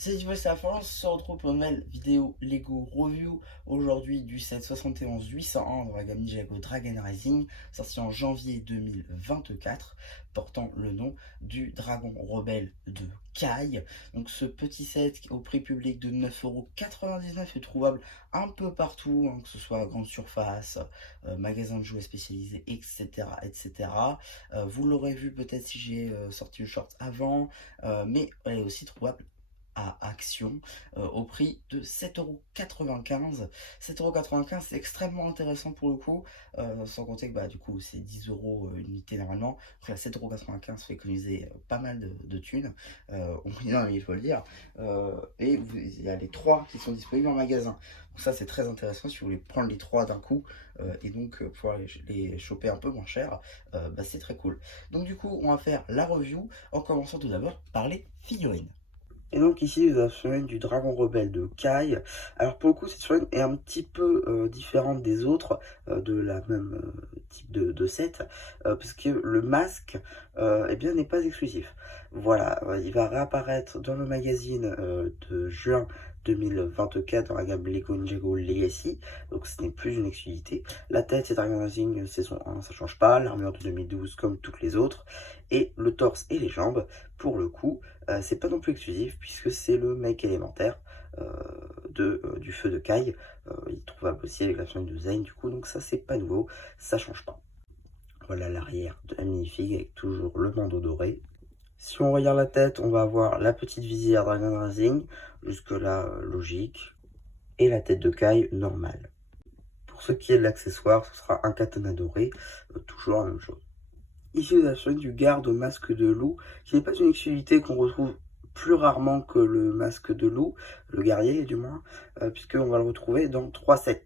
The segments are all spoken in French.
C'est du c'est la fin, on se retrouve pour une nouvelle vidéo Lego Review aujourd'hui du set 71-801 dans la gamme Ninjago Dragon Rising, sorti en janvier 2024, portant le nom du dragon rebelle de Kai. Donc ce petit set au prix public de 9,99 € est trouvable un peu partout, hein, que ce soit à grande surface, magasin de jouets spécialisés, etc. etc. Vous l'aurez vu peut-être si j'ai sorti le short avant, mais elle est aussi trouvable à Action au prix de 7,95 €. 7,95 €, c'est extrêmement intéressant pour le coup, sans compter que bah, du coup c'est 10 € unité normalement. Donc là 7,95 € fait économiser pas mal de thunes, non, mais il faut le dire. Il y a les trois qui sont disponibles en magasin. Donc ça c'est très intéressant si vous voulez prendre les trois d'un coup et donc pouvoir les choper un peu moins cher, bah, c'est très cool. Donc du coup on va faire la review en commençant tout d'abord par les figurines. Et donc ici, vous avez la figurine du dragon rebelle de Kai. Alors pour le coup, cette figurine est un petit peu différente des autres de la même type de set, parce que le masque eh bien, n'est pas exclusif. Voilà, il va réapparaître dans le magazine de juin 2024 dans la gamme Lego Ninjago Legacy, donc ce n'est plus une exclusivité. La tête, c'est Dragon Rising saison 1, ça change pas, l'armure de 2012 comme toutes les autres, et le torse et les jambes, pour le coup, c'est pas non plus exclusif puisque c'est le mec élémentaire du feu de Kai. Il est trouvable aussi avec la version de Zayn du coup, donc ça c'est pas nouveau, ça change pas. Voilà l'arrière de la minifig avec toujours le bandeau doré. Si on regarde la tête, on va avoir la petite visière Dragon Rising, jusque là logique, et la tête de Kai normale. Pour ce qui est de l'accessoire, ce sera un katana doré, toujours la même chose. Ici, vous avez du garde au masque de loup, qui n'est pas une exclusivité qu'on retrouve plus rarement que le masque de loup, le guerrier du moins, puisqu'on va le retrouver dans 3 sets.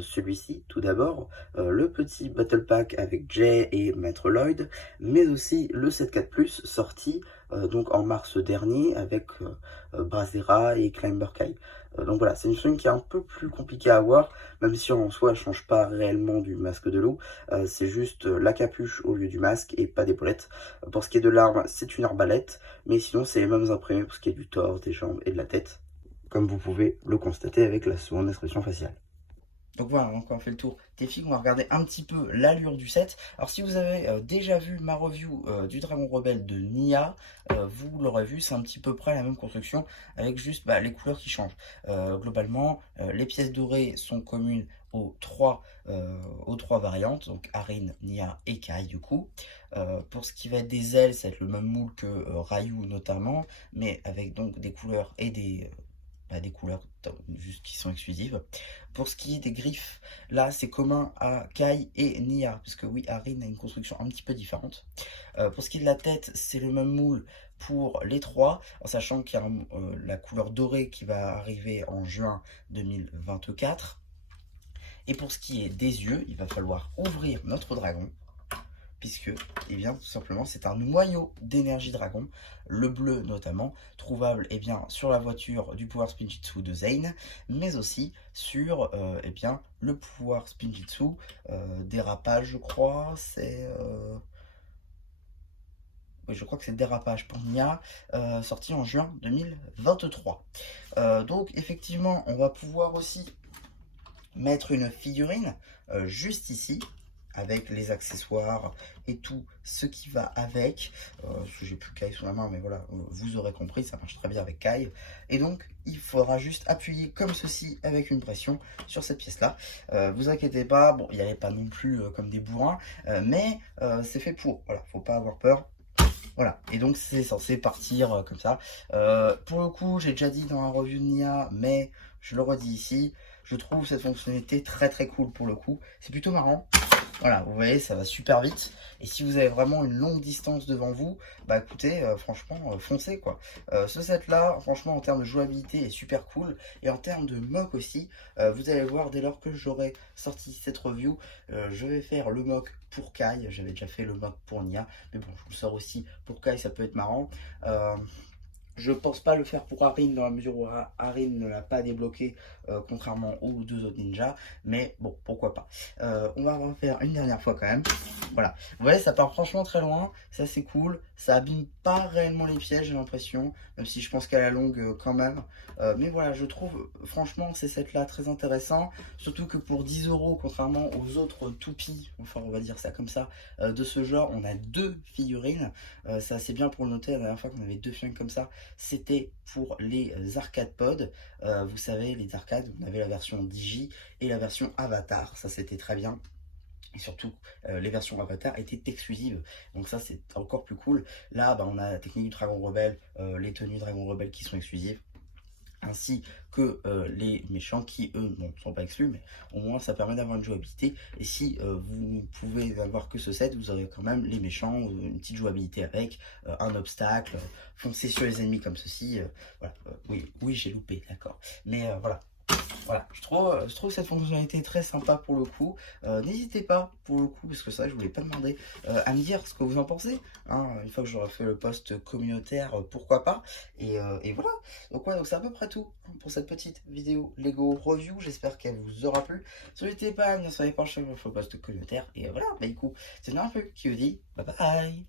Celui-ci, tout d'abord, le petit Battle Pack avec Jay et Maître Lloyd, mais aussi le set 4+, sorti donc en mars dernier avec Brazzera et Climber Kai. Donc voilà, c'est une figurine qui est un peu plus compliquée à avoir, même si en soi elle ne change pas réellement du masque de loup. C'est juste la capuche au lieu du masque et pas d'épaulettes. Pour ce qui est de l'arme, c'est une arbalète, mais sinon c'est les mêmes imprimés pour ce qui est du torse, des jambes et de la tête, comme vous pouvez le constater avec la seconde expression faciale. Donc voilà, donc on fait le tour des figues, on va regarder un petit peu l'allure du set. Alors si vous avez déjà vu ma review du Dragon Rebelle de Nia, vous l'aurez vu, c'est un petit peu près la même construction, avec juste bah, les couleurs qui changent. Globalement, les pièces dorées sont communes aux trois variantes, donc Arin, Nia et Kai du coup. Pour ce qui va être des ailes, ça va être le même moule que Ryu notamment, mais avec donc des couleurs et des couleurs juste qui sont exclusives. Pour ce qui est des griffes, là c'est commun à Kai et Nia, parce que oui, Arin a une construction un petit peu différente. Pour ce qui est de la tête, c'est le même moule pour les trois, en sachant qu'il y a la couleur dorée qui va arriver en juin 2024. Et pour ce qui est des yeux, il va falloir ouvrir notre dragon, puisque, eh bien, tout simplement, c'est un noyau d'énergie dragon, le bleu notamment, trouvable eh bien, sur la voiture du pouvoir Spinjitzu de Zayn, mais aussi sur eh bien, le pouvoir Spinjitzu dérapage, je crois, oui, je crois que c'est dérapage pour Nia, sorti en juin 2023. Donc, effectivement, on va pouvoir aussi mettre une figurine juste ici, avec les accessoires et tout ce qui va avec. J'ai plus Kai sous la main, mais voilà, vous aurez compris, ça marche très bien avec Kai. Et donc, il faudra juste appuyer comme ceci avec une pression sur cette pièce-là. Vous inquiétez pas, bon, il n'y allait pas non plus comme des bourrins, mais c'est fait pour. Voilà, faut pas avoir peur. Voilà, et donc c'est censé partir comme ça. Pour le coup, j'ai déjà dit dans la review de Nia, mais je le redis ici, je trouve cette fonctionnalité très très cool pour le coup. C'est plutôt marrant. Voilà, vous voyez, ça va super vite. Et si vous avez vraiment une longue distance devant vous, bah écoutez, franchement, foncez quoi. Ce set-là, franchement, en termes de jouabilité, est super cool. Et en termes de mock aussi, vous allez voir, dès lors que j'aurai sorti cette review, je vais faire le mock pour Kai. J'avais déjà fait le mock pour Nia, mais bon, je vous le sors aussi pour Kai, ça peut être marrant. Je pense pas le faire pour Arin dans la mesure où Arin ne l'a pas débloqué, contrairement aux deux autres ninjas, mais bon, pourquoi pas. On va en faire une dernière fois quand même. Voilà, vous voyez, ça part franchement très loin, c'est assez cool, ça abîme pas réellement les pièges, j'ai l'impression, même si je pense qu'à la longue quand même. Mais voilà, je trouve franchement ces sets là très intéressants, surtout que pour 10 euros, contrairement aux autres toupies, enfin on va dire ça comme ça, de ce genre, on a deux figurines. C'est assez bien pour le noter, la dernière fois qu'on avait deux figurines comme ça, c'était pour les arcade pods. Vous savez, les arcades, on avait la version Digi et la version Avatar, ça c'était très bien. Et surtout, les versions Avatar étaient exclusives. Donc ça, c'est encore plus cool. Là, bah, on a la technique du Dragon Rebelle, les tenues Dragon Rebelle qui sont exclusives, ainsi que les méchants qui, eux, ne sont pas exclus, mais au moins ça permet d'avoir une jouabilité. Et si vous ne pouvez avoir que ce set, vous aurez quand même les méchants, une petite jouabilité avec, un obstacle, foncer sur les ennemis comme ceci. Voilà, oui, oui j'ai loupé, d'accord. Mais voilà. Voilà, je trouve cette fonctionnalité très sympa pour le coup. N'hésitez pas pour le coup, parce que ça je voulais pas demander, à me dire ce que vous en pensez. Hein, une fois que j'aurai fait le post communautaire, pourquoi pas. Et voilà, donc ouais, donc c'est à peu près tout pour cette petite vidéo Lego Review. J'espère qu'elle vous aura plu. N'hésitez pas à venir sur les pages sur le post communautaire. Et voilà, bah du coup, c'est un peu qui vous dit bye bye.